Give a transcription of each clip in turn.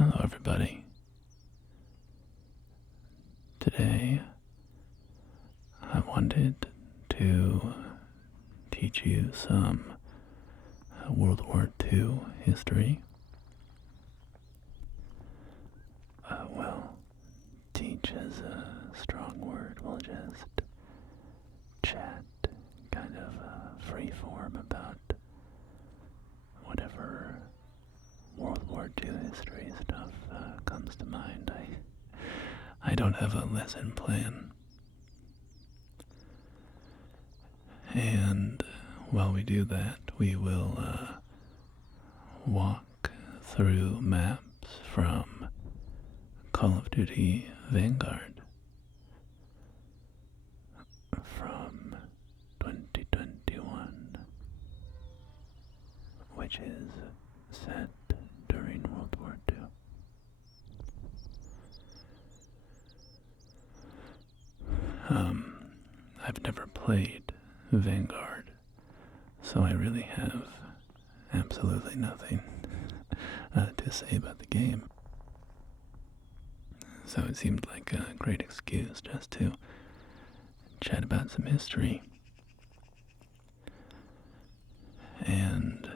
Hello, everybody. Today, I wanted to teach you some World War II history. Well, teach is a strong word. We'll just chat, kind of free form about whatever World War II history stuff comes to mind. I don't have a lesson plan. And while we do that, we will walk through maps from Call of Duty Vanguard from 2021, which is set during World War II. I've never played Vanguard, so I really have absolutely nothing to say about the game. So it seemed like a great excuse just to chat about some history. And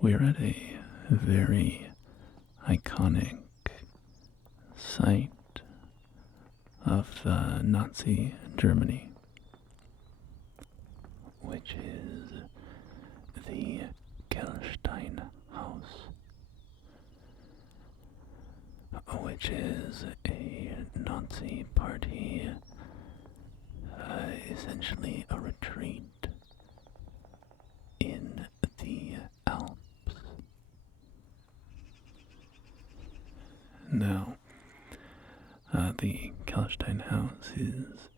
we're at a very iconic site of Nazi Germany, which is the Kelstein House, which is a Nazi party, essentially a retreat in the Alps. Now, the Kelstein House is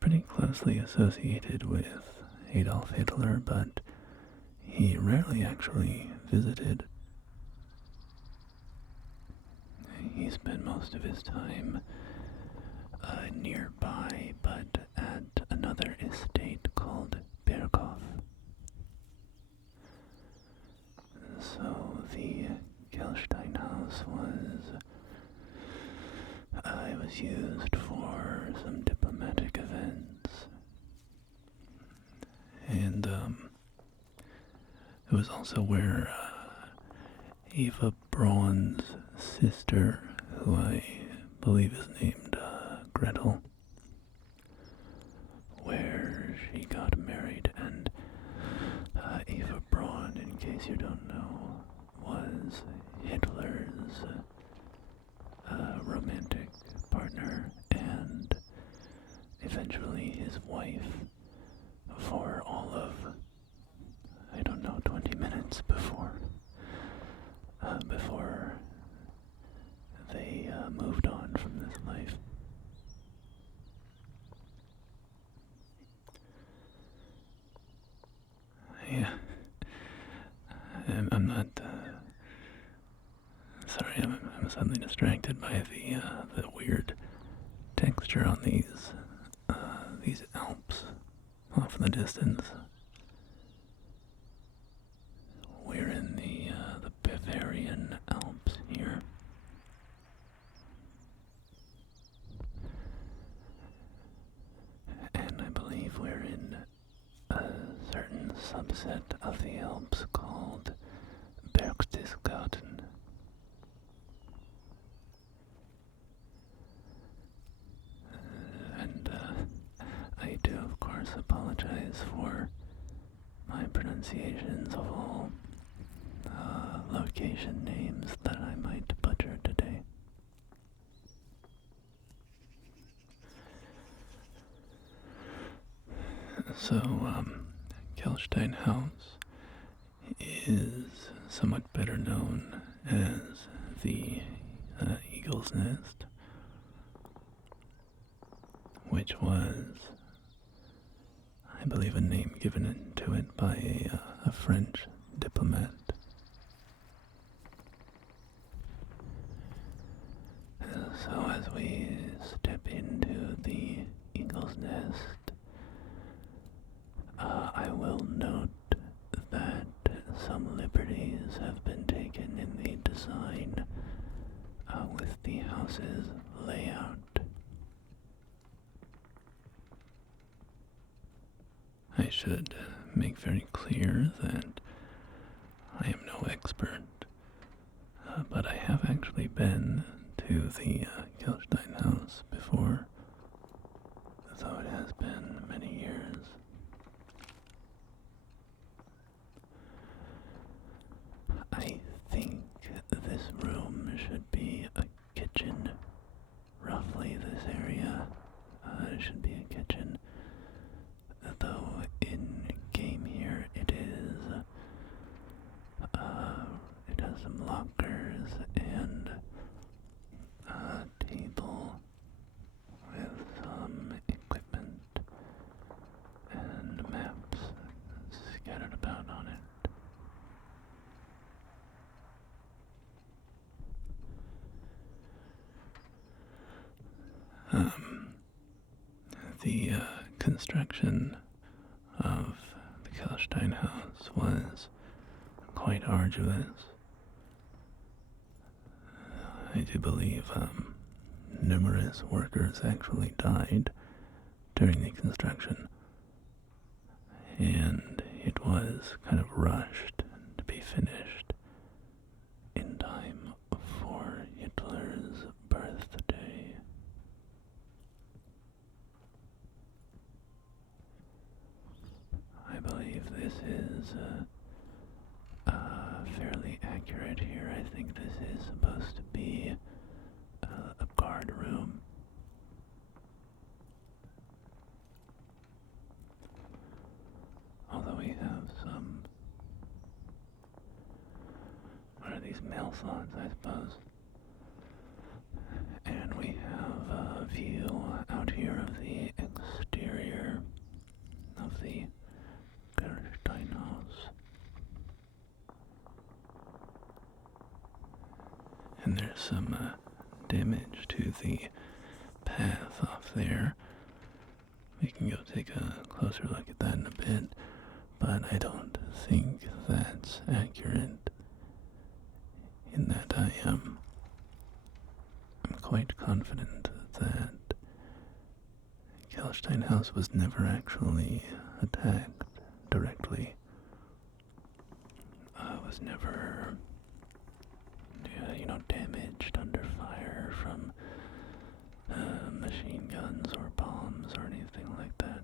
pretty closely associated with Adolf Hitler, but he rarely actually visited. He spent most of his time nearby, but at another estate called Berghof. So the Kelstein House was used for some diplomatic events, and it was also where Eva Braun's sister, who I believe is named Gretel, where she got married, and Eva Braun, in case you don't know, was Hitler's romantic partner and eventually his wife for all of, 20 minutes before they moved on from this life. Yeah, I'm not. Sorry, I'm suddenly distracted by the weird texture on these Alps off in the distance. We're in the Bavarian Alps here. And I believe we're in a certain subset of the Alps called Berchtesgaden. And I do, of course, apologize for my pronunciations of all location names that I might butcher today. So, Kelstein House is somewhat better known as the Eagle's Nest, which was, I believe, a name given to it by a French diplomat. So as we step into the Eagle's Nest, I will note that some liberties have been taken in the design house's layout. I should make very clear that I am no expert, but I have actually been to the Kelstein house before, though it has been many years. I think this room should be a kitchen. Roughly this area should be a kitchen. Though in game here it is, it has some lockers and a table with some equipment and maps scattered about on it. The construction of the Kelstein house was quite arduous. I do believe numerous workers actually died during the construction, and it was kind of rushed to be finished in time for Hitler's birthday. I believe this is fairly accurate here. I think this is supposed to be a guard room. Although we have some... what are these, mail slots, I suppose? And we have a view out here of the exterior of the Gerstein house. And there's some damage to the path off there. We can go take a closer look at that in a bit, but I don't think that's accurate, in that I'm quite confident that Kelstein house was never actually attacked directly. Was never, damaged under fire from machine guns or bombs or anything like that.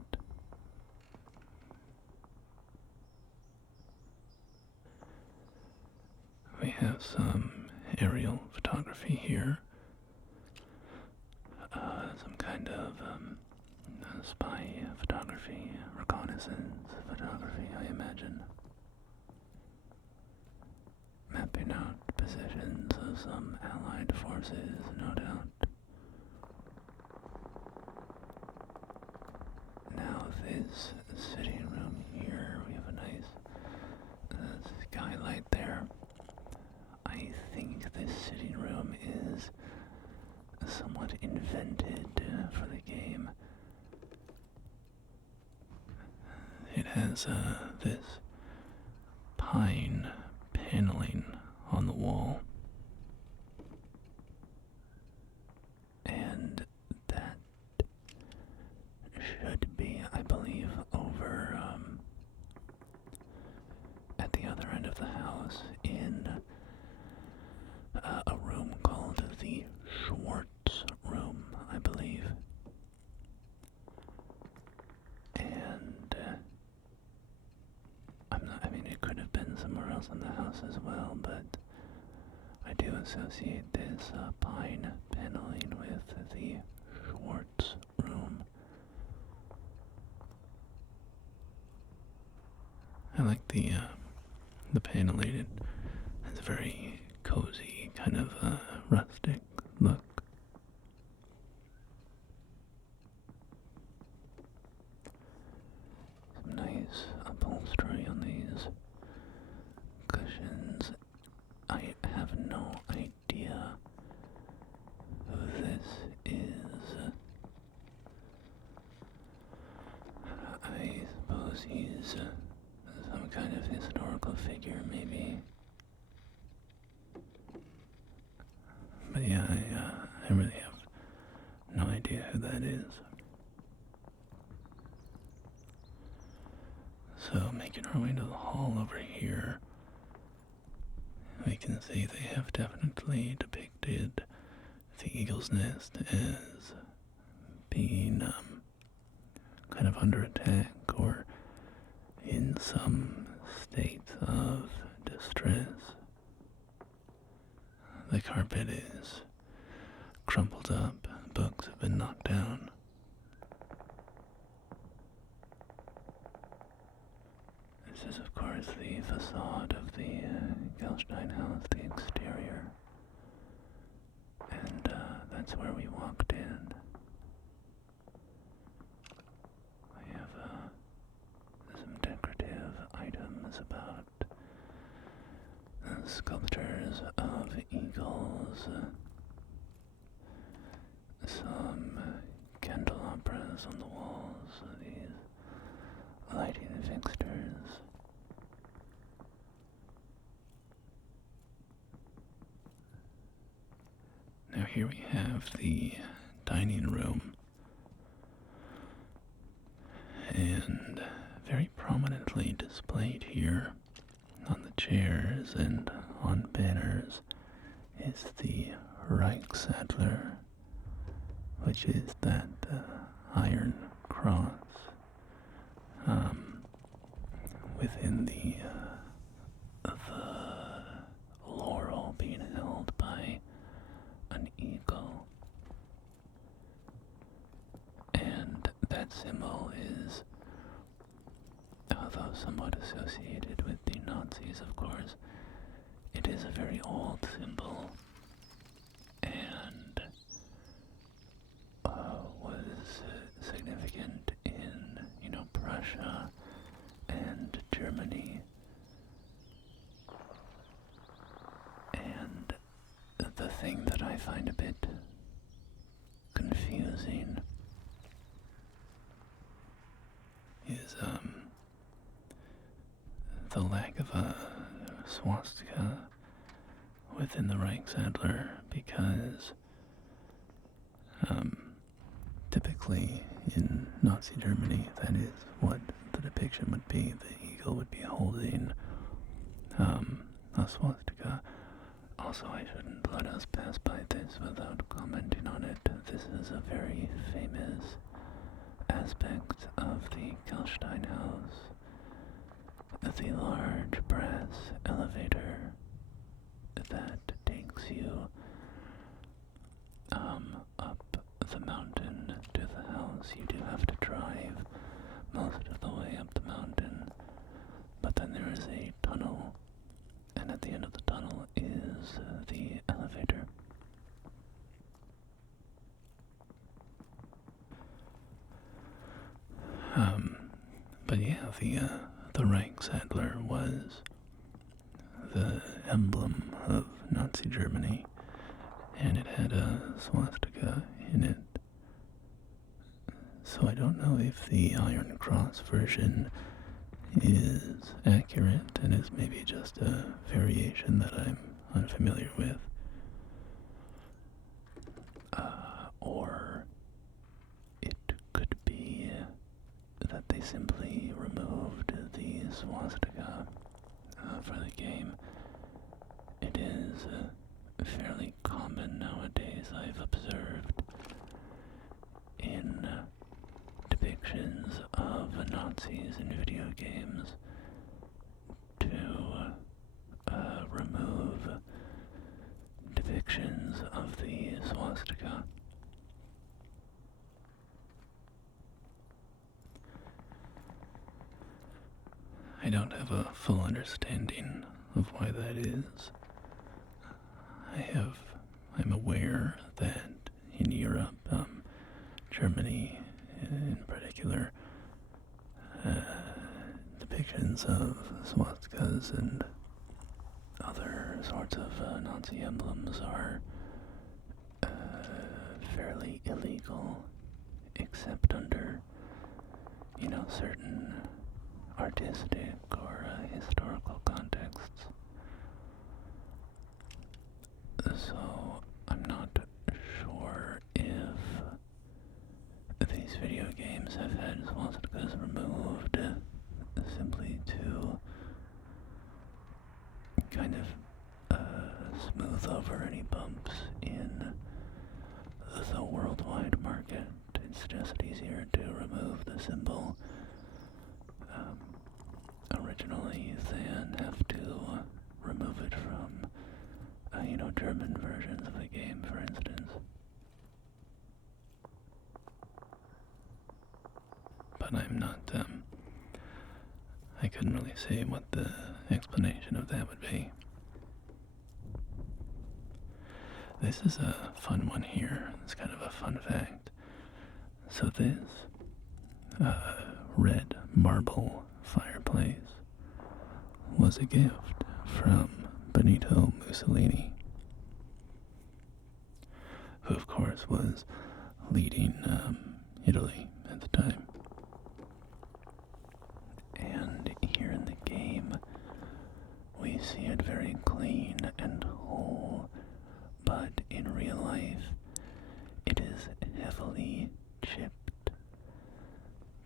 We have some aerial photography here. Some kind of spy photography, reconnaissance photography, I imagine. Mapping out positions of some allied forces, no doubt. Now this sitting room here, we have a nice skylight there. I think this sitting room is somewhat invented for the game. It has this pine paneling on the wall, and that should be, I believe, over at the other end of the house in a room called the Schwartz room, I believe. And it could have been somewhere else in the house as well, but I do associate this pine paneling with the Schwartz room. I like the paneling. It has a very cozy, kind of rustic look. Some nice upholstery on these cushions. I have no idea who this is. I suppose he's some kind of historical figure, maybe. making our way to the hall over here, we can see they have definitely depicted the eagle's nest as being kind of under attack or in some state of distress. The carpet is crumpled up, books have been knocked down. This is, of course, the facade of the Gelstein house, the exterior. And that's where we walked in. We have some decorative items about sculptures of eagles, some candelabras on the walls, these lighting fixtures. Now here we have the dining room, and very prominently displayed here on the chairs and on banners is the Reichsadler, which is that iron cross within the laurel being held by an eagle. And that symbol is, although somewhat associated with the Nazis, of course, it is a very old symbol and was significant in, Prussia and Germany. And the thing that I find a bit confusing is the lack of a swastika within the Reichsadler, because typically in Nazi Germany, that is what the depiction would be. The eagle would be holding a swastika. Also, I shouldn't let us pass by this without commenting on it. This is a very famous aspect of the Gelstein house. The large brass elevator that takes you up the mountain to the house. You do have to drive most of the way up the mountain, but then there is a tunnel, and at the end of the tunnel is the elevator. But yeah, the Reichsadler was the emblem of Nazi Germany, and it had a swastika in it. So I don't know if the Iron Cross version is accurate and is maybe just a variation that I'm unfamiliar with. Or it could be that they simply removed the swastika for the game. It is fairly common nowadays, I've observed, in depictions of Nazis in video games to remove depictions of the swastika. I don't have a full understanding of why that is. I'm aware that in Europe, Germany in particular, depictions of swastikas and other sorts of Nazi emblems are fairly illegal, except under, certain artistic or historical contexts. So I'm not sure if these video games have had swastikas removed simply to smooth over any bumps in the worldwide market. It's just easier to remove the symbol originally than have to remove it from, German versions of the game, for instance. But I'm not, I couldn't really say what the explanation of that would be. This is a fun one here. It's kind of a fun fact. So this red marble fireplace was a gift from Benito Mussolini, who of course was leading Italy at the time. And here in the game, we see it very clean and whole, but in real life, it is heavily chipped.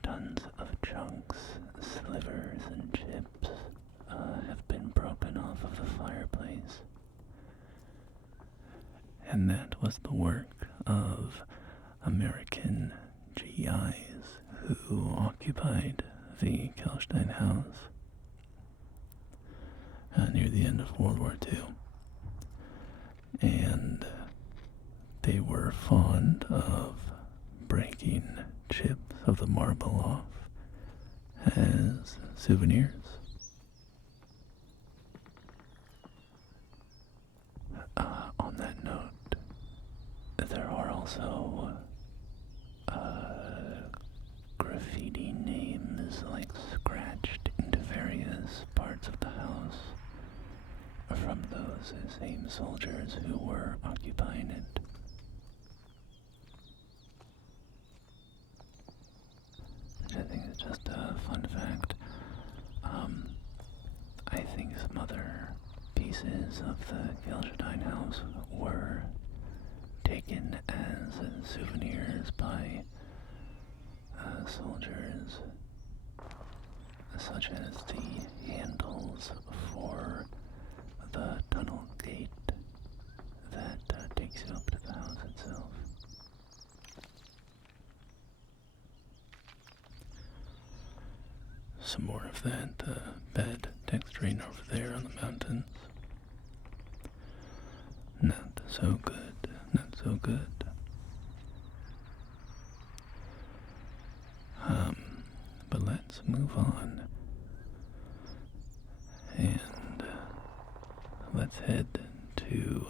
Tons of chunks, slivers, and chips have been broken off of the fireplace. And that was the work of American GIs who occupied the Kelstein house near the end of World War II. And they were fond of breaking chips of the marble off as souvenirs. On that note, there are also graffiti names like scratched into various parts of the house from those same soldiers who were occupying it. Which I think is just a fun fact. I think some other pieces of the Kelstein house were taken as souvenirs by soldiers, such as the handles for the tunnel gate that takes you up to the house itself. Some more of that bad texturing over there on the mountains. Not so good, not so good. But let's move on. And let's head to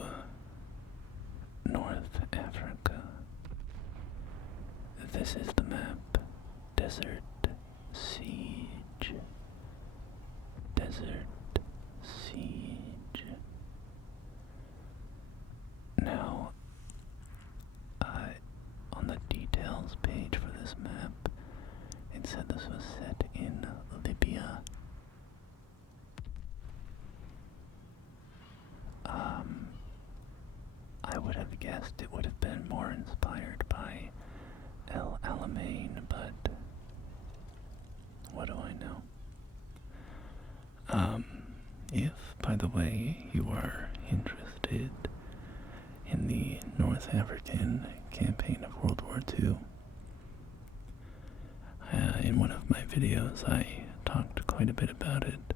North Africa. This is the map. Desert Siege. Desert Siege. Now, on the details page for this map, it said this was set in Libya. I would have guessed it would have been more inspired by El Alamein, but what do I know? If, by the way, you are interested in the North African campaign of World War II, in one of my videos I talked quite a bit about it.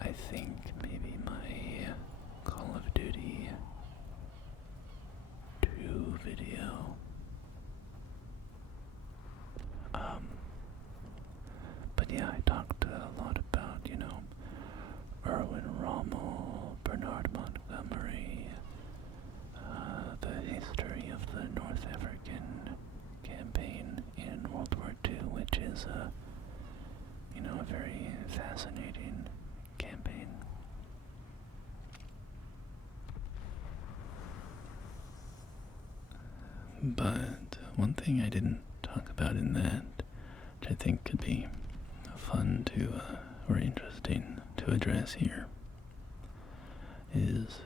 I think maybe my Call of Duty 2 video. But yeah, I talked a lot about, Erwin Rommel, Bernard Montgomery, the history of the North African campaign in World War II, which is a very fascinating campaign. But one thing I didn't talk about in that, which I think could be fun to, or interesting to address here, is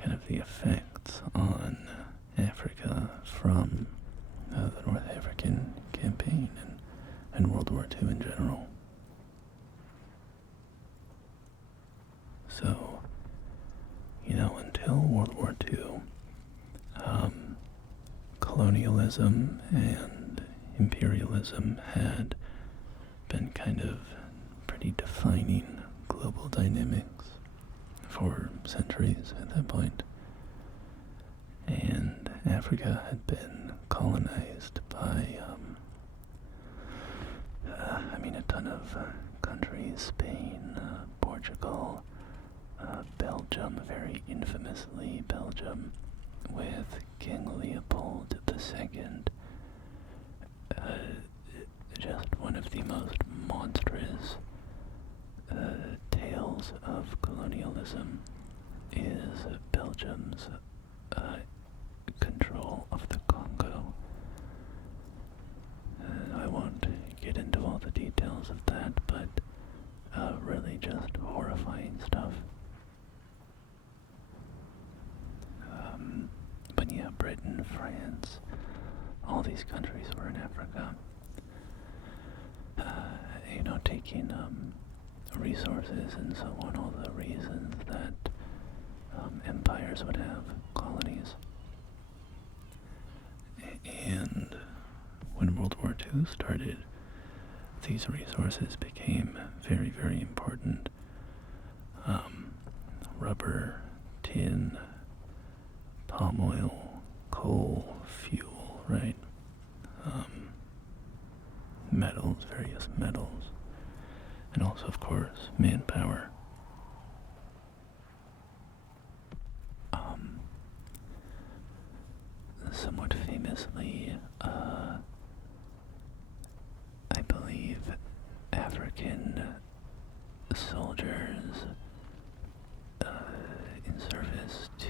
kind of the effects on Africa from the North African campaign and World War II in general. So, until World War II, colonialism and imperialism had been kind of pretty defining global dynamics for centuries at that point. And Africa had been colonized by, a ton of countries: Spain, Portugal, Belgium, very infamously Belgium, with King Leopold II, just one of the most monstrous tales of colonialism is Belgium's control of the Congo. I won't get into all the details of that, but really just horrifying stuff. But yeah, Britain, France, all these countries were in Africa. Taking resources and so on, all the reasons that empires would have colonies. And when World War II started, these resources became very, very important. Rubber, tin, palm oil, coal, fuel, right? Metals, various metals, and also, of course, manpower. Somewhat famously, I believe African soldiers in service to,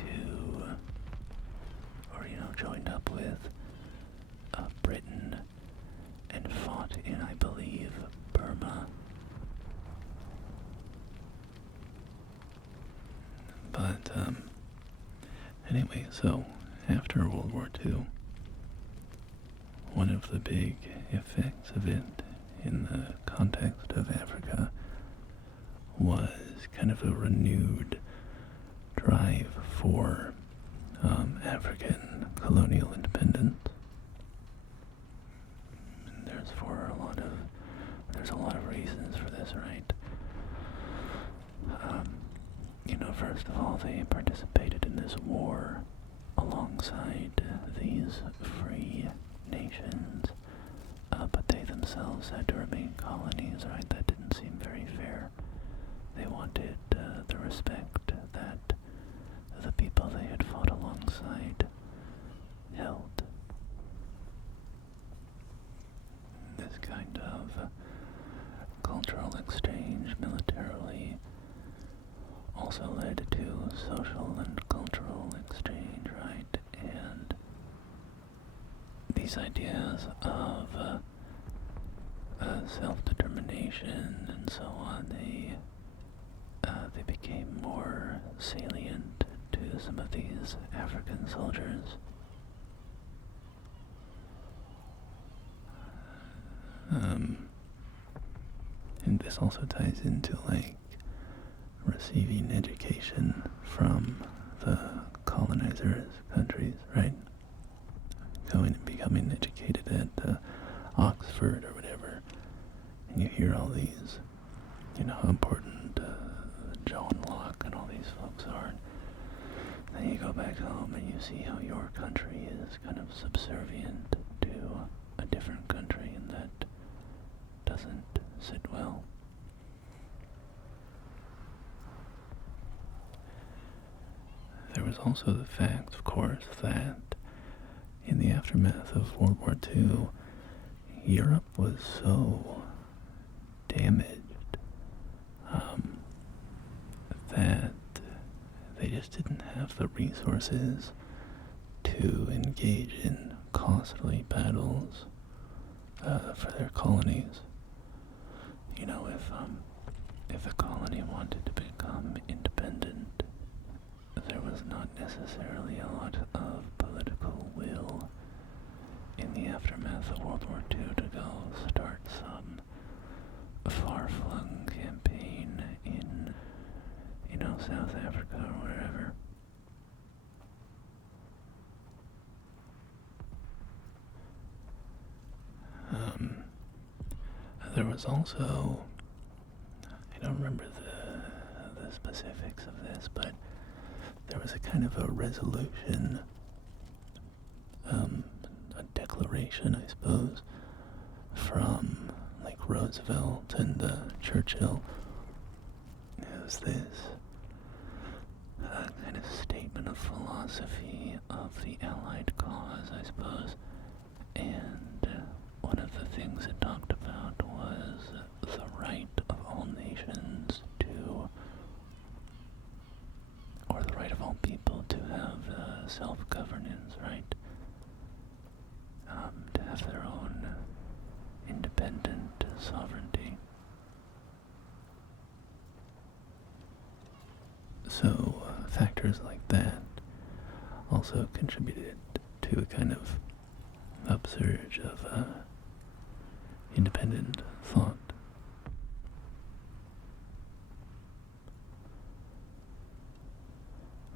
or joined up with Britain and fought in, I believe, Burma. But anyway, so after World War II, one of the big effects of it in the context of Africa was kind of a renewed drive for African colonial independence. And there's a lot of reasons for this, right? First of all, they participated in this war alongside these free nations, but they themselves had to remain colonies, right? That didn't seem very fair. They wanted the respect that the people they had fought alongside held. This kind of cultural exchange militarily also led to social and cultural exchange, right? And these ideas of self-determination and so on, they became more salient to some of these African soldiers. And this also ties into receiving education from the colonizers' countries, right? Going and becoming educated at Oxford or whatever, and you hear all these, how important John Locke and all these folks are. Then you go back home and you see how your country is kind of subservient to a different country, and that doesn't sit well. There was also the fact, of course, that in the aftermath of World War II, Europe was so damaged that they just didn't have the resources to engage in costly battles for their colonies. If a colony wanted to become independent, there was not necessarily a lot of political will in the aftermath of World War II to go start some far-flung campaign in, South Africa or wherever. There was also, I don't remember the specifics of this, but there was a kind of a resolution, a declaration, I suppose, from like Roosevelt and Churchill. It was this kind of statement of philosophy of the Allied cause, I suppose. And one of the things it talked about was the right of all nations to, or the right of all people to have self-governance, right? To have their own independent sovereignty. So factors like that also contributed to a kind of upsurge of independent thought.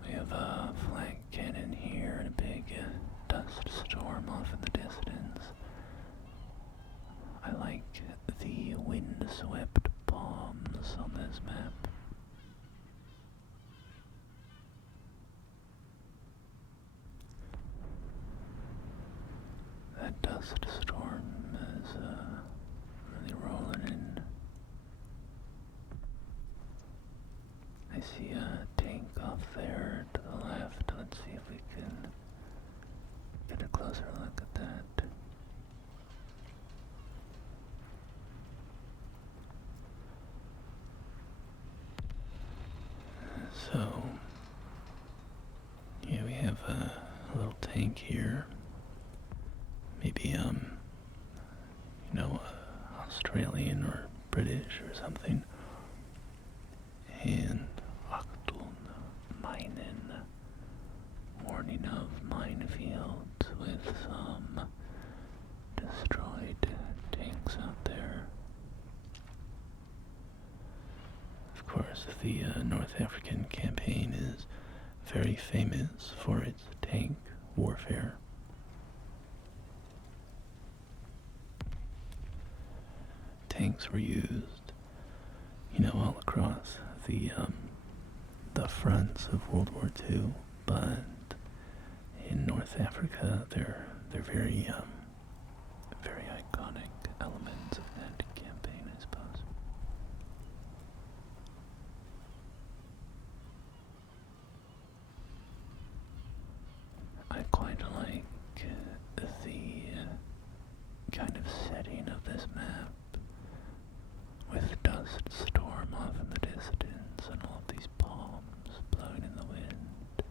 We have a flag cannon here and a big dust storm off in the distance. I like the wind-swept palms on this map. That dust storm is really rolling in. I see a tank off there to the left. Let's see if we can get a closer look at that. So, yeah, we have a little tank here. Maybe, Australian or British or something. And Achtung, Minen, warning of minefields with some destroyed tanks out there. Of course, the North African campaign is very famous for its tank warfare. Tanks were used, all across the fronts of World War II, but in North Africa, they're very very iconic elements of that campaign, I suppose. I quite like the kind of setting of this map, with dust storm off in the distance and all of these palms blowing in the wind.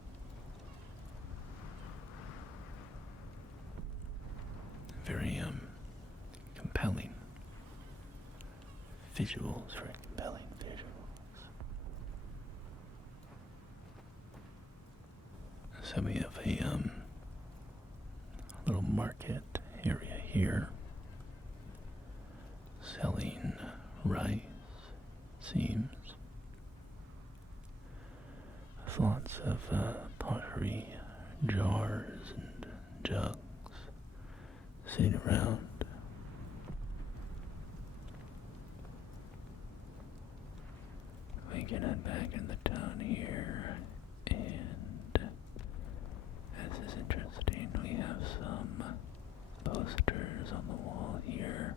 Very compelling visuals, very compelling visuals. So we have a little market area here selling rice, seems. With lots of pottery, jars and jugs sitting around. We can head back in the town here, and this is interesting. We have some posters on the wall here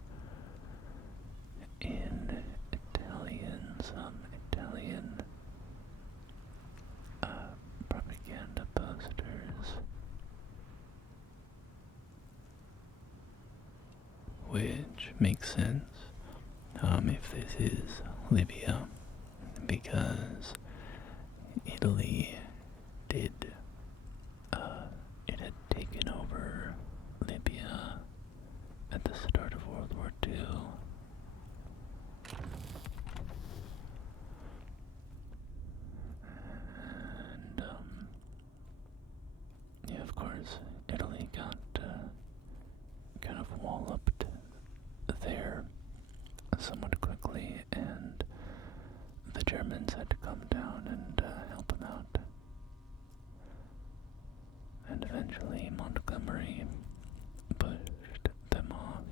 in Italian, some Italian propaganda posters, which makes sense if this is Libya, because Italy did, it had taken over Libya at the start of World War II. And, yeah, of course, Italy got kind of walloped there somewhat quickly, and the Germans had to come down and memory pushed them off.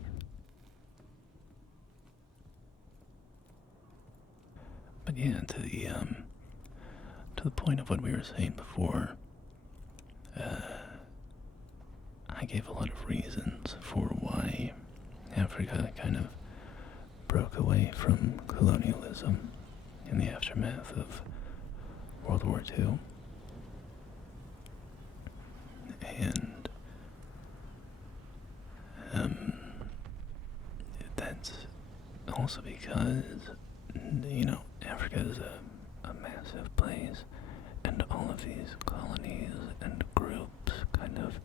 But yeah, to the point of what we were saying before, I gave a lot of reasons for why Africa kind of broke away from colonialism in the aftermath of World War II. And that's also because, Africa is a massive place, and all of these colonies and groups kind of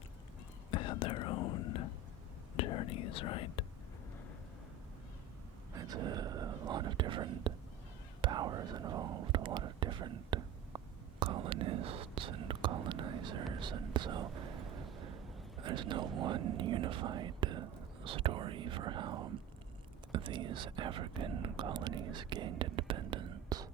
had their own journeys, right? It's a lot of different powers involved, a lot of different colonists and colonizers, and so there's no one unified story for how these African colonies gained independence.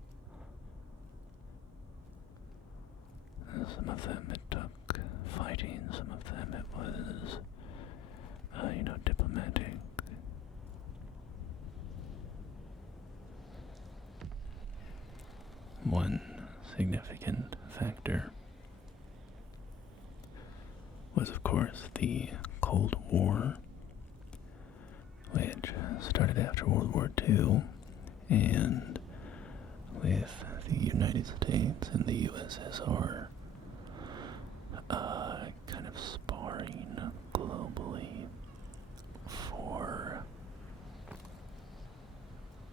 Some of them it took fighting, some of them it was, diplomatic. One significant factor was, of course, the Cold War, which started after World War II, and with the United States and the USSR kind of sparring globally for,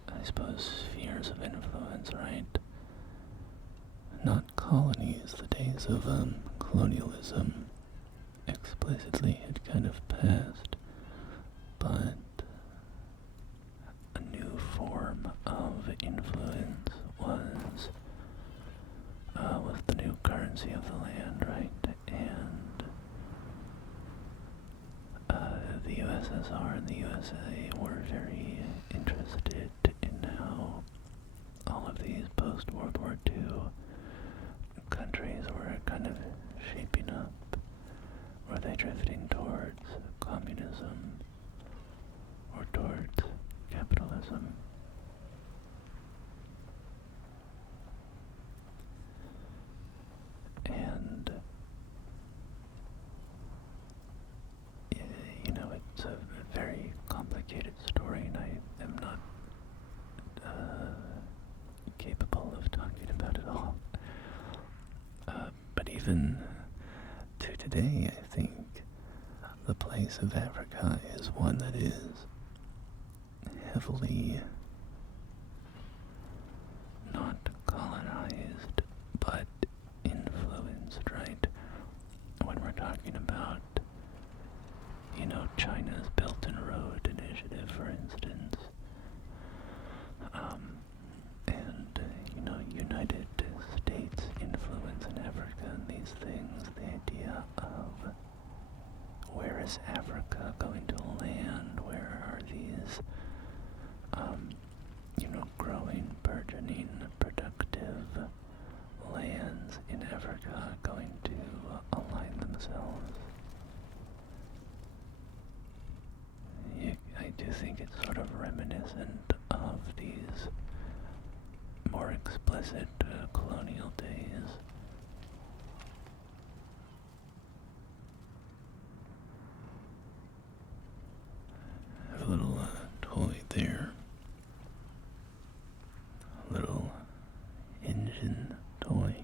I suppose, spheres of influence, right? Not colonies. The days of colonialism explicitly had kind of passed, but a new form of influence was the new currency of the land, right? And the USSR and the USA were very interested in how all of these post-World War II countries were kind of shaping up. Were they drifting towards communism or towards capitalism? And, it's a very complicated story, and I am not capable of talking about it all. But even to today, I think the place of Africa is one that is heavily not colonized, but influenced, right? When we're talking about, China's Belt and Road Initiative, for instance, and, United States influence in Africa and these things, the idea of where is Africa going to land, where are these, growing, burgeoning, productive lands in Africa going to align themselves. I do think it's sort of reminiscent of these more explicit colonial days. I have a little toy there. A little engine toy.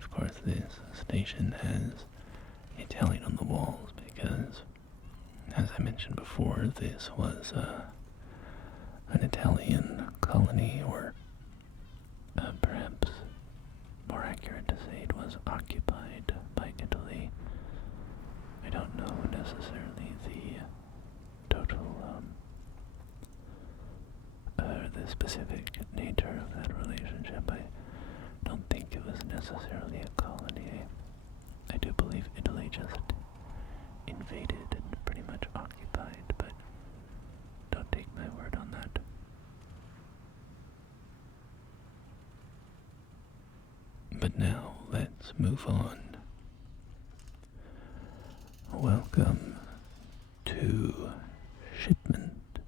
Of course, this station has Italian on the walls because, as I mentioned before, this was an Italian colony, or perhaps more accurate to say it was occupied by Italy. I don't know necessarily the total, the specific nature of that relationship. I don't think it was necessarily a colony. I do believe Italy just invaded and pretty much occupied, but don't take my word on that. But now let's move on. Welcome to Shipment.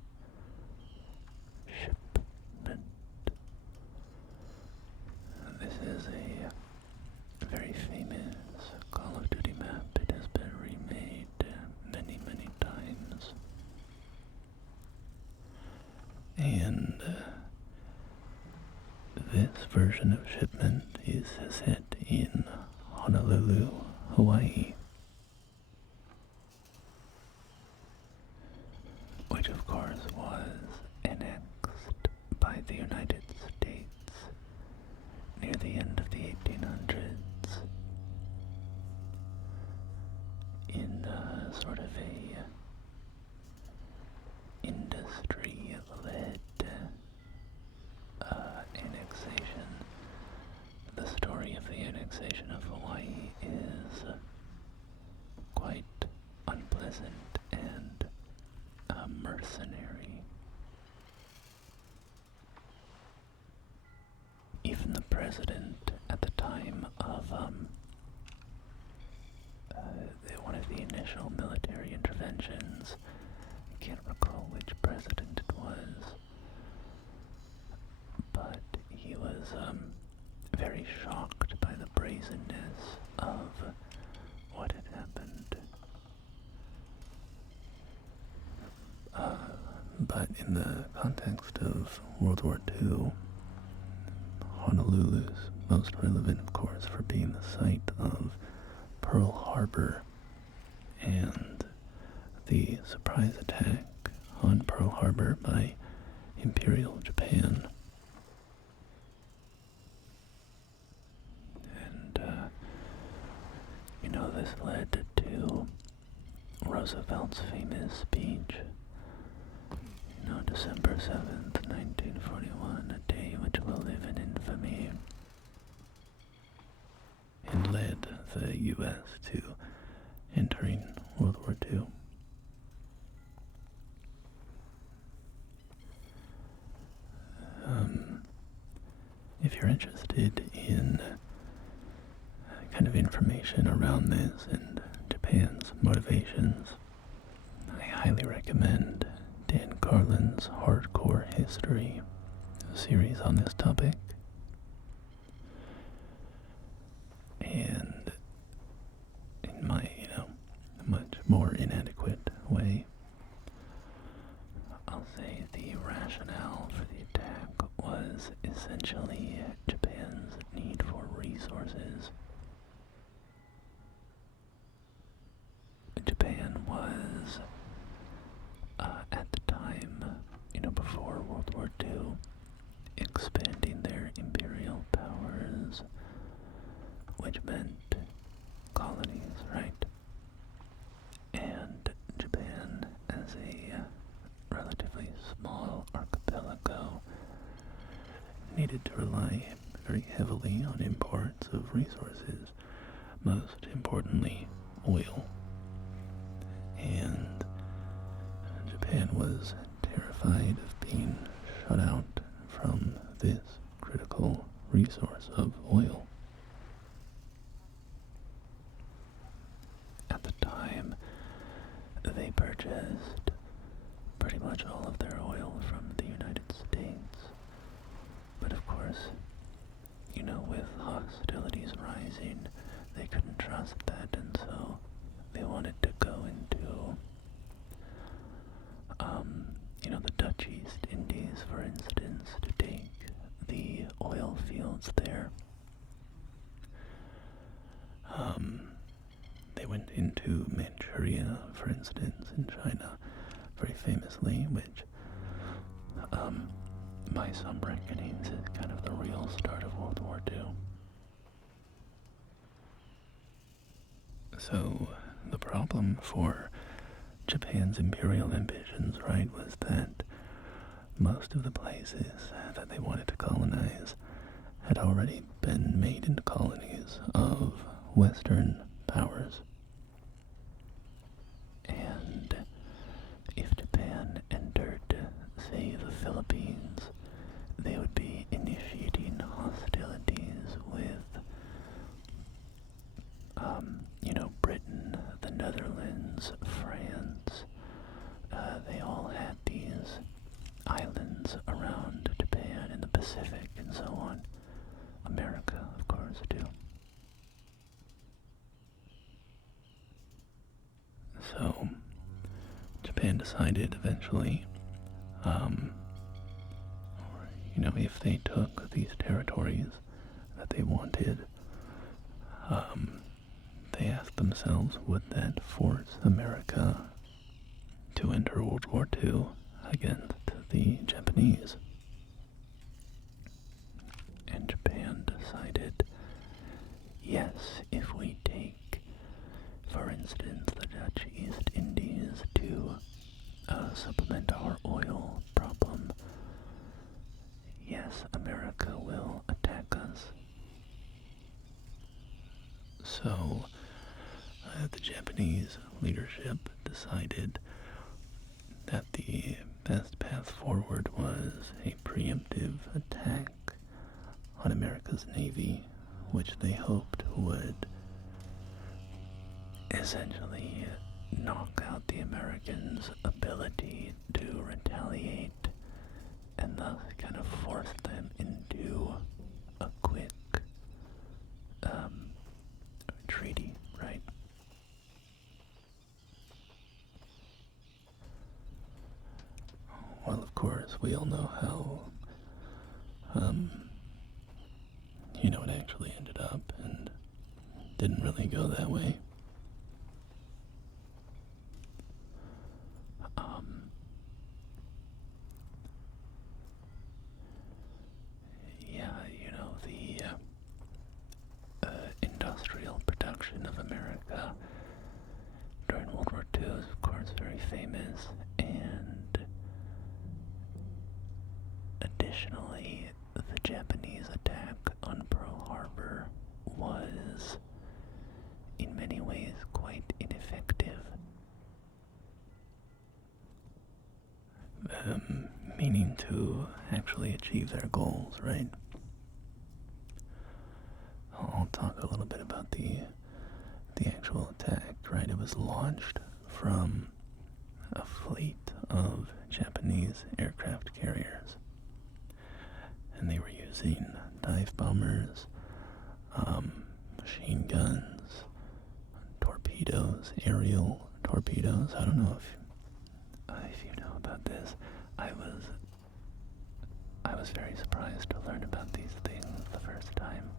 Shipment. This is a very famous Call of Duty map. It has been remade many, many times. And this version of Shipment is set in Honolulu, Hawaii, which of course was annexed by the United States near the end of the 1800s in sort of a industry-led annexation. The story of the annexation of Hawaii is quite unpleasant and mercenary. Even the president at the time of one of the initial military interventions, I can't recall which president it was, but he was very shocked by the brazenness of what had happened. But in the context of World War II, Honolulu's most relevant, of course, for being the site of Pearl Harbor and the surprise attack on Pearl Harbor by Imperial Japan. And, this led to Roosevelt's famous speech, December 7th, 1941, a day which will live in infamy, and led the U.S. to entering World War II. If you're interested in kind of information around this and Japan's motivations, I highly recommend Dan Carlin's Hardcore History series on this topic. And in my, much more inadequate way, I'll say the rationale for the attack was essentially Japan's need for resources. Japan was, at the time, before World War II, expanding their imperial powers, which meant colonies, right? And Japan, as a relatively small archipelago, needed to rely very heavily on imports of resources, most importantly, oil. And Japan was terrified of being shut out from this critical resource of oil. At the time, they purchased pretty much all of their oil from the United States. But of course, with hostilities rising, they couldn't trust that, and so they wanted to go into the Dutch East Indies, for instance, to take the oil fields there. They went into Manchuria, for instance, in China, very famously, which, by some reckonings, is kind of the real start of World War II. So, the problem for Japan's imperial ambitions, right, was that most of the places that they wanted to colonize had already been made into colonies of Western powers. And if Japan entered, say, the Philippines, they would be initiating hostilities with Pacific and so on. America, of course, too. So, Japan decided eventually, if they took these territories that they wanted, they asked themselves, would that force America to enter World War II against the Japanese? And Japan decided, yes, if we take, for instance, the Dutch East Indies to supplement our oil problem, yes, America will attack us. So, the Japanese leadership decided that the best path forward was a preemptive attack on America's Navy, which they hoped would essentially knock out the Americans' ability to retaliate and thus kind of force them into a quick treaty, right? Well, of course, we all know how, it actually ended up, and didn't really go that way. The industrial production of America during World War II is, of course, very famous, and additionally, the Japanese attack on Pearl Harbor was, in many ways, quite ineffective. Meaning to actually achieve their goals, right? I'll talk a little bit about the actual attack, right? It was launched from a fleet of Japanese aircraft carriers, and they were using dive bombers, machine guns, torpedoes, aerial torpedoes. I don't know if you know about this. I was very surprised to learn about these things the first time.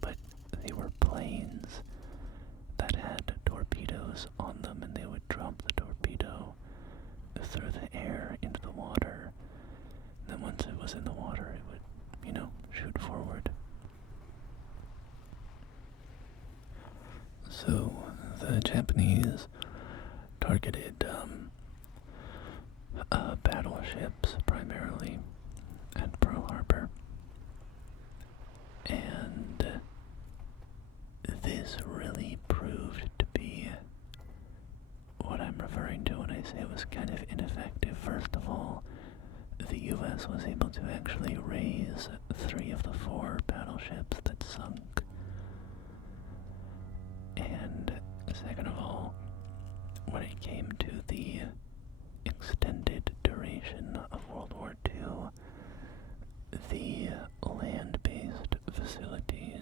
But they were planes that had torpedoes on them, and they would drop the torpedo through the air into the water. And then once it was in the water, it would, shoot forward. So the Japanese targeted battleships primarily at Pearl Harbor, and this really proved to be what I'm referring to when I say it was kind of ineffective. First of all, the U.S. was able to actually raise 3 of the 4 battleships that sunk, and second of all, when it came to the extended duration of World War II, the land-based facilities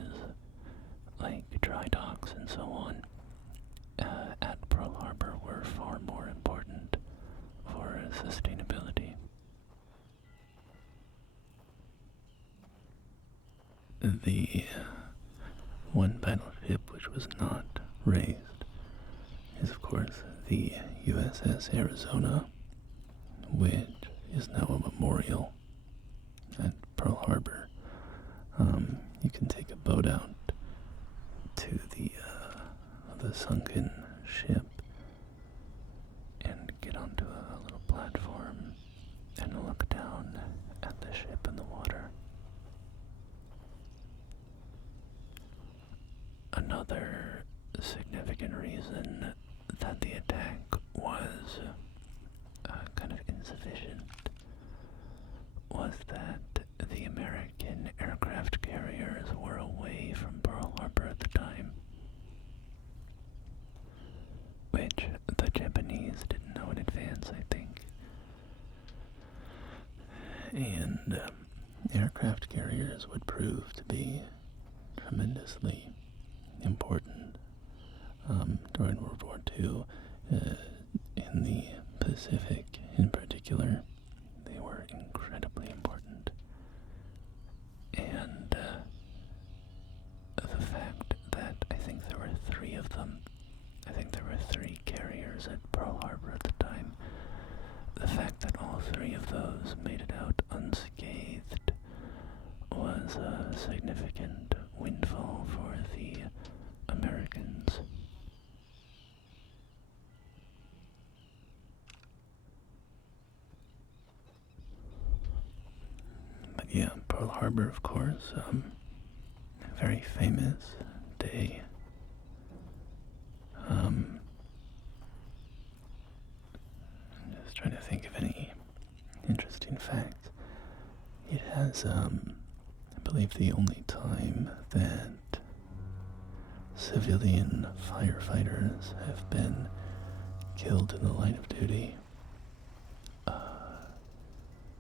like dry docks and so on at Pearl Harbor were far more important for sustainability. The one battleship which was not raised is, of course, the USS Arizona, which is now a memorial at Pearl Harbor. You can take a boat out to the sunken ship and get onto a little platform and look down at the ship in the water. Another significant reason that the attack was kind of insufficient was that the American aircraft carriers were away from Pearl Harbor at the time, which the Japanese didn't know in advance, I think. And aircraft carriers would prove to be tremendously important during World War II. In the Pacific, in particular, they were incredibly important. And the fact that I think there were three of them, I think there were three carriers at Pearl Harbor at the time, the fact that all three of those made it out unscathed was a significant windfall for the Americans. But yeah, Pearl Harbor, of course, a very famous day. I'm just trying to think of any interesting facts. It has, I believe, the only time that civilian firefighters have been killed in the line of duty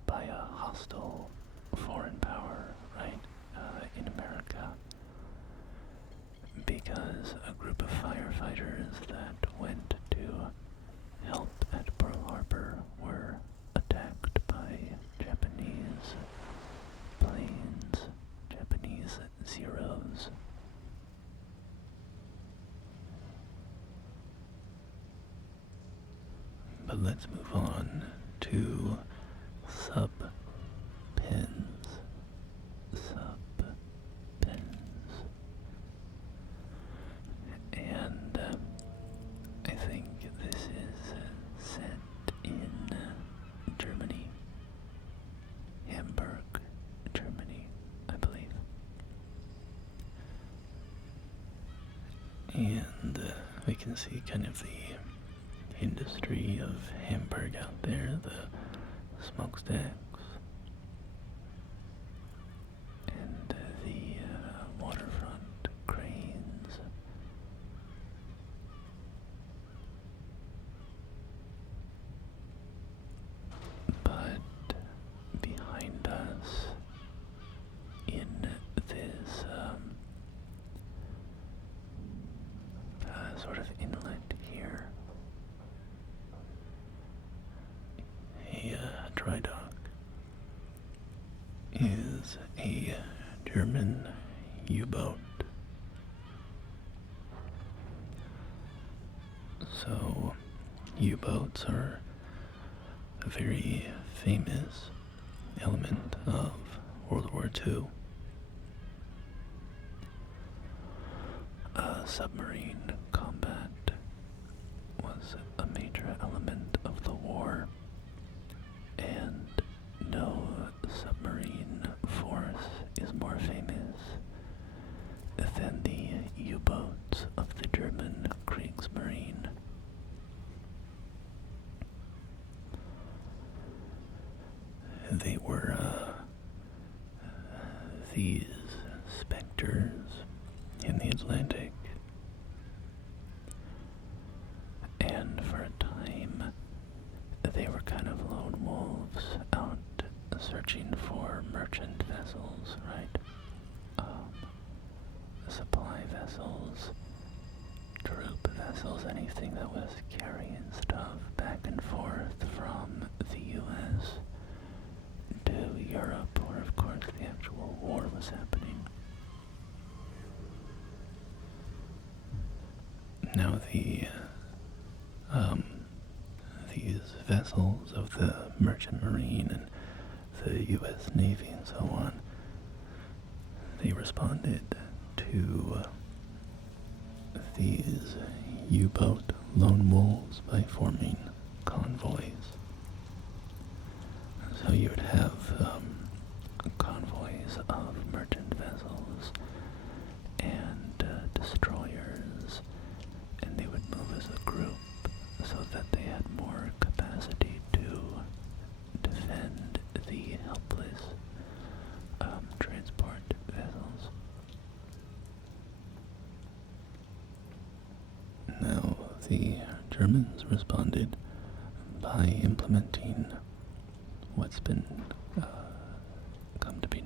by a hostile foreign power, right, in America, because a group of firefighters that went to help at Pearl Harbor were attacked by Japanese planes, Japanese Zeros. But let's move on to sub-pens. And I think this is set in Germany. Hamburg, Germany, I believe. And we can see kind of the industry of Hamburg out there, the smokestacks, and the waterfront cranes. But behind us, in this sort of inlet here, a dry dock, is a German U-boat. So, U-boats are a very famous element of World War II. Submarine combat was a major element of the war, and no submarine force is more famous than the U-boats of the German Kriegsmarine. They were these specters in the Atlantic, and for a time they were kind of lone wolves out searching for merchant vessels, right? Supply vessels, troop vessels, anything that was carrying stuff back and forth from the U.S. to Europe, where of course the actual war was happening. Now these vessels of the Merchant Marine and the U.S. Navy and so on, they responded to these U-boat lone wolves by forming convoys. So you would have convoys of merchant vessels and destroyers, and they would move as a group so that they had more capacity to defend the helpless transport vessels. Now, the Germans responded by implementing what's been come to be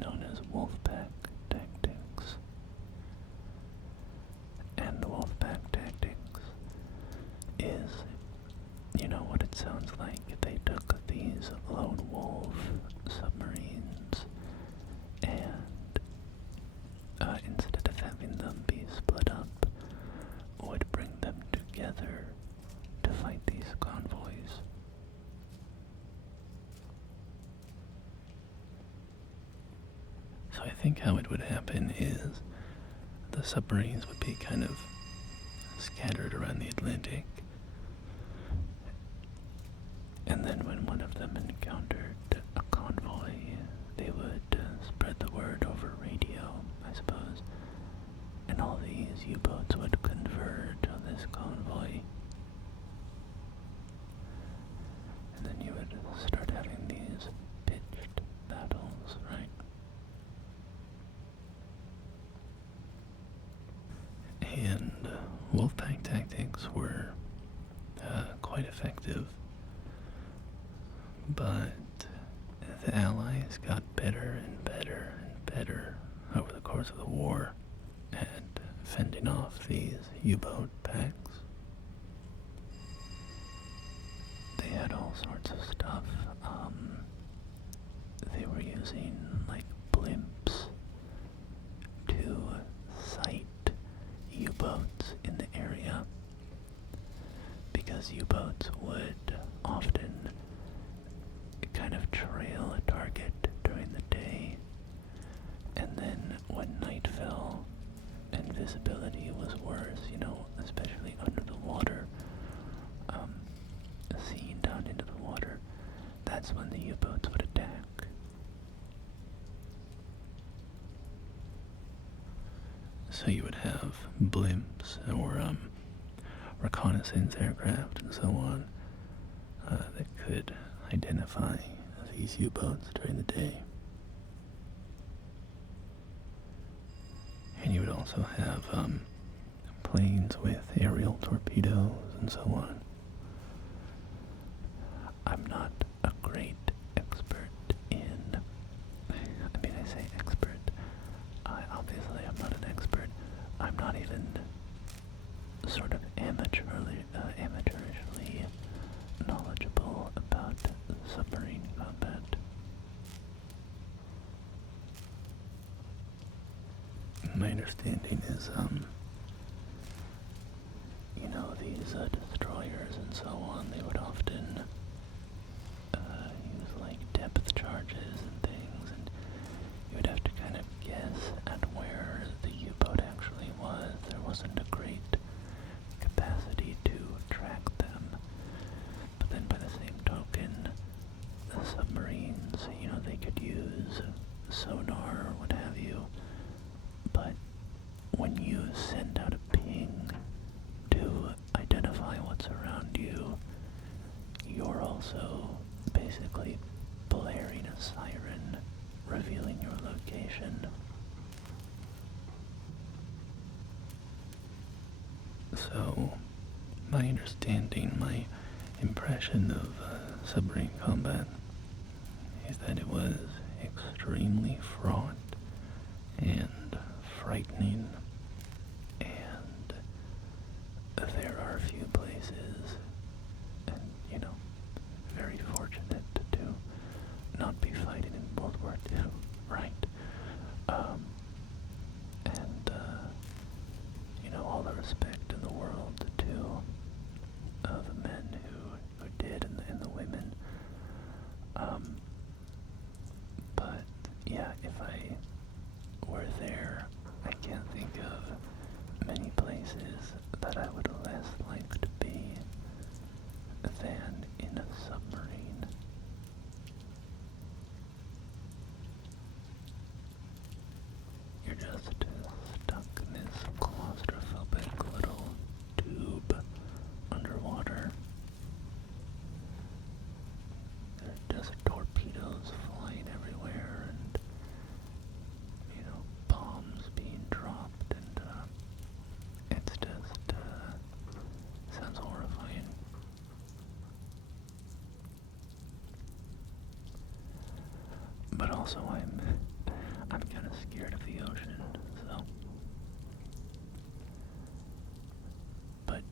So I think how it would happen is the submarines would be kind of scattered around the Atlantic. And then when one of them encountered a convoy, they would spread the word over radio, I suppose. And all these U-boats would converge on this convoy. And then you would start having these pitched battles, right? And Wolfpack tactics were quite effective, but the Allies got better and better and better over the course of the war at fending off these U-boat packs. They had all sorts of stuff. They were using like blimps to sight U-boats in the area, because U-boats would often kind of trail a target during the day, and then when night fell and visibility was worse, especially under the water, seeing down into the water, that's when the U-boats would attack. So you would have blimps or reconnaissance aircraft and so on that could identify these U-boats during the day. And you would also have planes with aerial torpedoes and so on. I'm not a great expert in, I say expert. Obviously I'm not an expert. I'm not even sort of amateurishly knowledgeable about submarine combat. My understanding is, these destroyers and so on, they would often use like depth charges and things, and you would have to kind of guess at where the U-boat actually was. There wasn't a great capacity to track them. But then by the same token, the submarines, they could use sonar or what have you, but when you send out a ping to identify what's around you, you're also basically blaring a siren, revealing your location. So, my understanding, my impression of submarine combat is that it was extremely fraught and frightening, and there are a few places, and very fortunate to not be fighting in World War II, right? All the respect in the world to the men who did and the women. But yeah, if I were there, I can't think of many places that I would less like to be than in a submarine. You're just stuck in this claustrophobic little tube underwater. There's just torpedoes flying everywhere, and bombs being dropped, and it's just sounds horrifying. But also I'm kind of scared of the ocean, so. But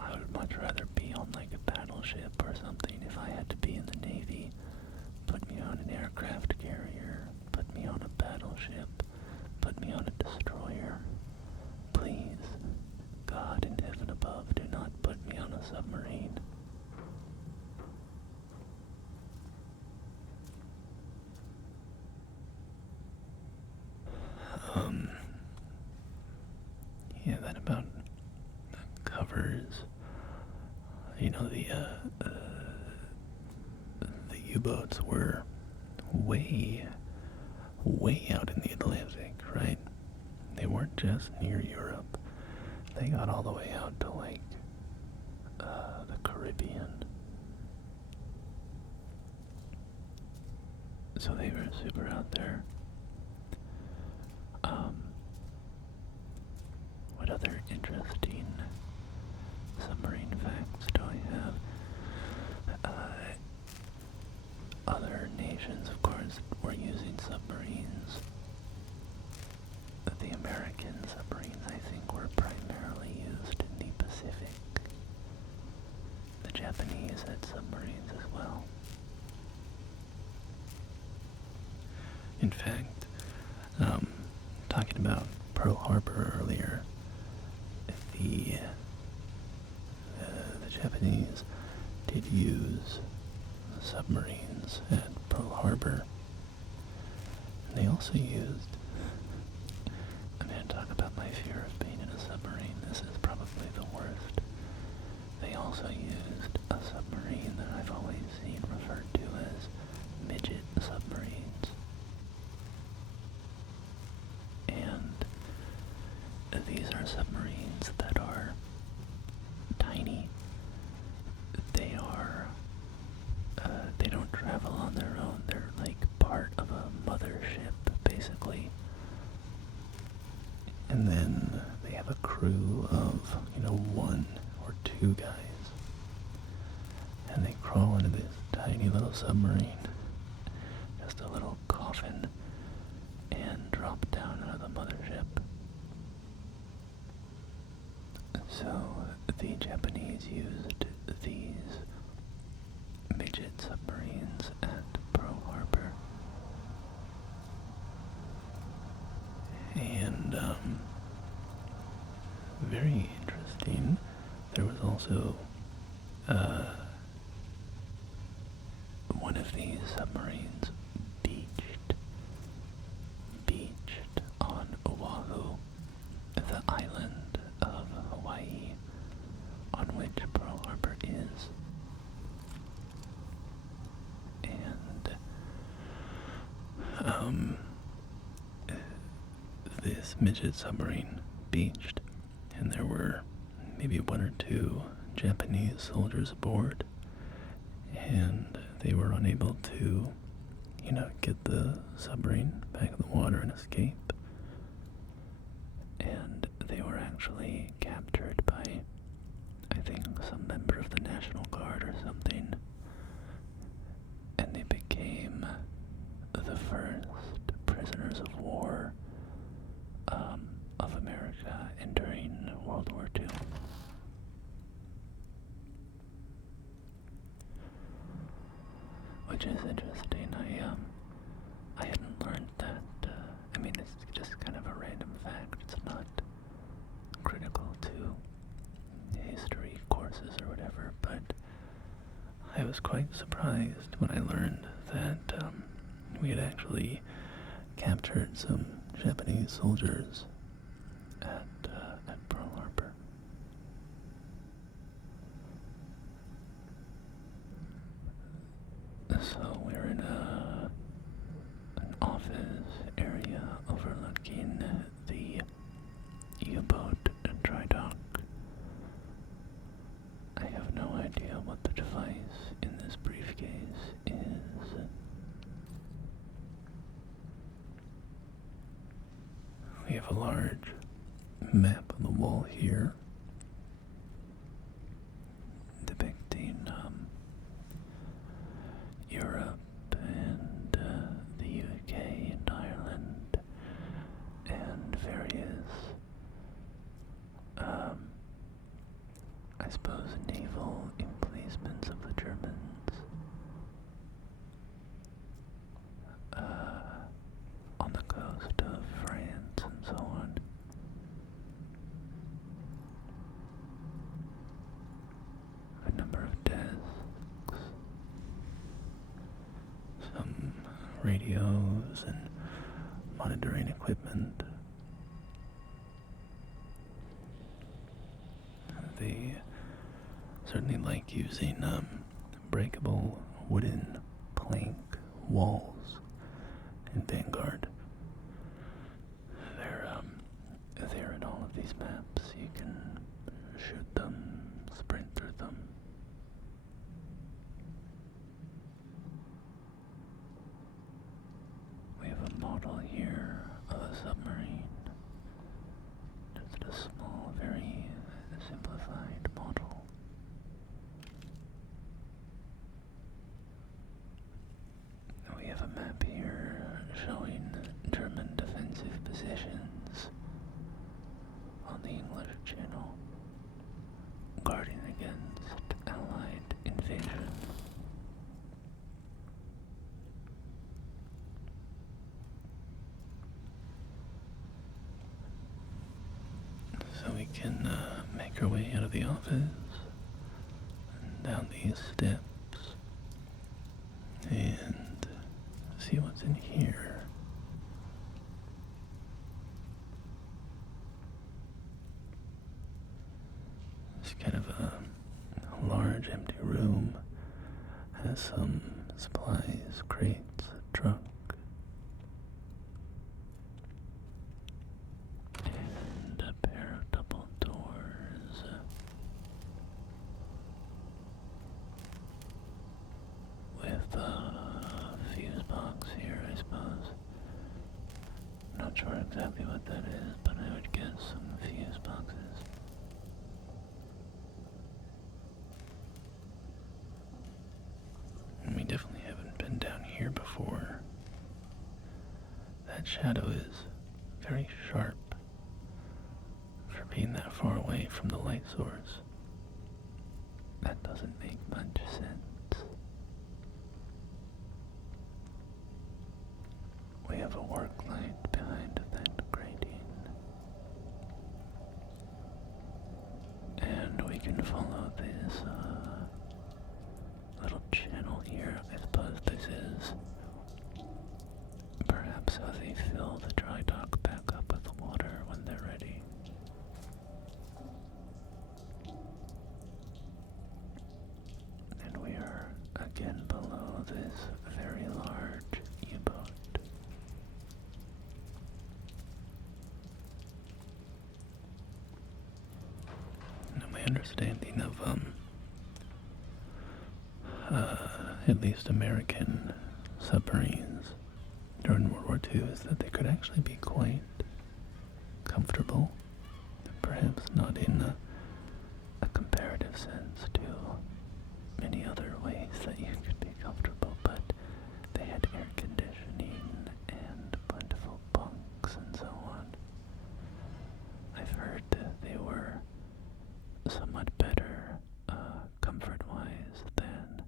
I would much rather be on like a battleship or something. If I had to be in the Navy, put me on an aircraft carrier, put me on a battleship, put me on a destroyer. Please, God in heaven above, do not put me on a submarine. the U-boats were way, way out in the Atlantic, right? They weren't just near Europe. They got all the way out to, like, the Caribbean. So they were super out there. What other interesting submarine facts do I have? Other nations, of course, were using submarines. The American submarines, I think, were primarily used in the Pacific. The Japanese had submarines as well. In fact, talking about Pearl Harbor earlier, the Japanese did use submarines at Pearl Harbor. They also used, I'm going to talk about my fear of being in a submarine. This is probably the worst. They also used a submarine that I've always seen referred to as midget submarines. And these are submarines that are tiny. They don't travel on their own. They're like part of a mothership, basically. And then they have a crew of, one or two guys. And they crawl into this tiny little submarine, just a little coffin, and drop down out of the mothership. So the Japanese used these midget submarines at Pearl Harbor. And very interesting, there was also one of these submarines beached on Oahu, the island of Hawaii on which Pearl Harbor is. And this midget submarine beached, and there were maybe one or two Japanese soldiers aboard, and they were unable to, get the submarine back in the water and escape. And they were actually captured by, I think, some member of the National Guard or something. And they became the first prisoners of war of America entering World War II. Which is interesting. I hadn't learned that. It's just kind of a random fact. It's not critical to history courses or whatever, but I was quite surprised when I learned that we had actually captured some Japanese soldiers at Pearl Harbor. So we're in an office area overlooking the U-boat dry dock. I have no idea what the device in this briefcase is. We have a large map on the wall here depicting Europe and the UK and Ireland and various, I suppose, naval emplacements of the Germans. On the coast of France and so on. A number of desks, some radios and monitoring equipment. The certainly like using breakable wooden plank walls in Vanguard. They're in all of these maps. You can shoot them, sprint through them. We have a model here of a submarine. Just a small, very simplified model. We have a map here showing German defensive positions on the English Channel, guarding against Allied invasion. So we can make our way out of the office and down these steps and see what's in here. It's kind of a large empty room, has some supplies, crates, a truck, and a pair of double doors. With a fuse box here, I suppose. Not sure exactly what that is, but I would guess some fuse boxes. We definitely haven't been down here before. That shadow is very sharp for being that far away from the light source. That doesn't make much sense. We have a work light behind that grating. And we can follow this little channel here. I suppose this is perhaps how they fill the dry dock back up with water when they're ready. And we are again below this very large U-boat. Now my understanding of at least American submarines during World War II is that they could actually be quite comfortable, perhaps not in a comparative sense to many other ways that you could be comfortable, but they had air conditioning and plentiful bunks and so on. I've heard that they were somewhat better comfort-wise than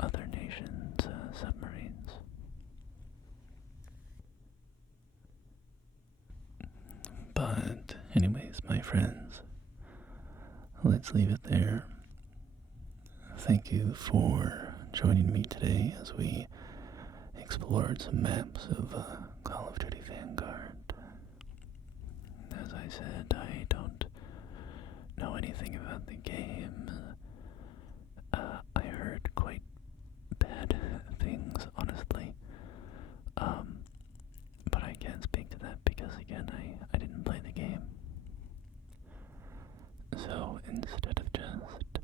other nations' submarines. But anyways, my friends, let's leave it there. Thank you for joining me today as we explored some maps of Call of Duty Vanguard. As I said, I don't know anything about the game. I heard quite bad things, honestly. But I can't speak to that because, again, I didn't play the game. So instead of just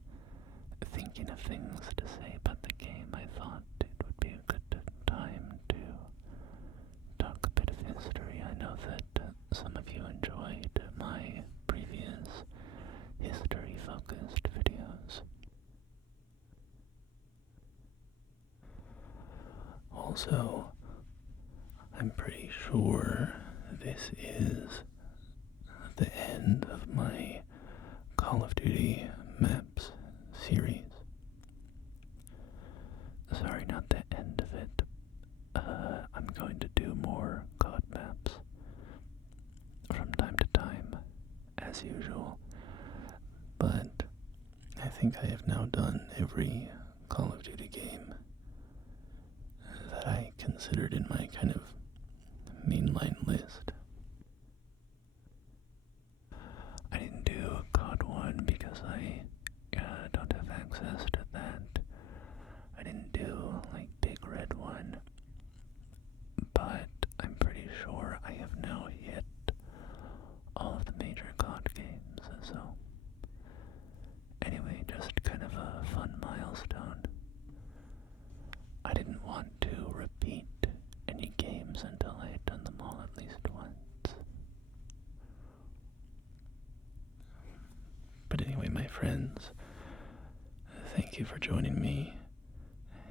thinking of things to say about the game, I thought it would be a good time to talk a bit of history. I know that some of you enjoyed my previous history-focused videos. Also, I'm pretty sure this is the end of my Call of Duty maps series. Sorry, not the end of it. I'm going to do more COD maps from time to time, as usual. But I think I have now done every Call of Duty game that I considered in my kind of mainline list. I didn't do COD 1 because I friends, thank you for joining me,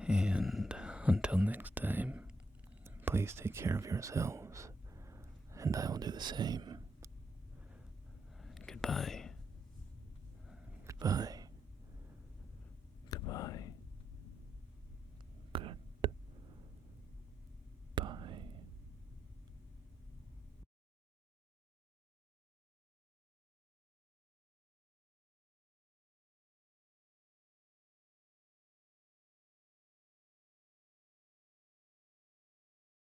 and until next time, please take care of yourselves, and I will do the same. Goodbye. Goodbye.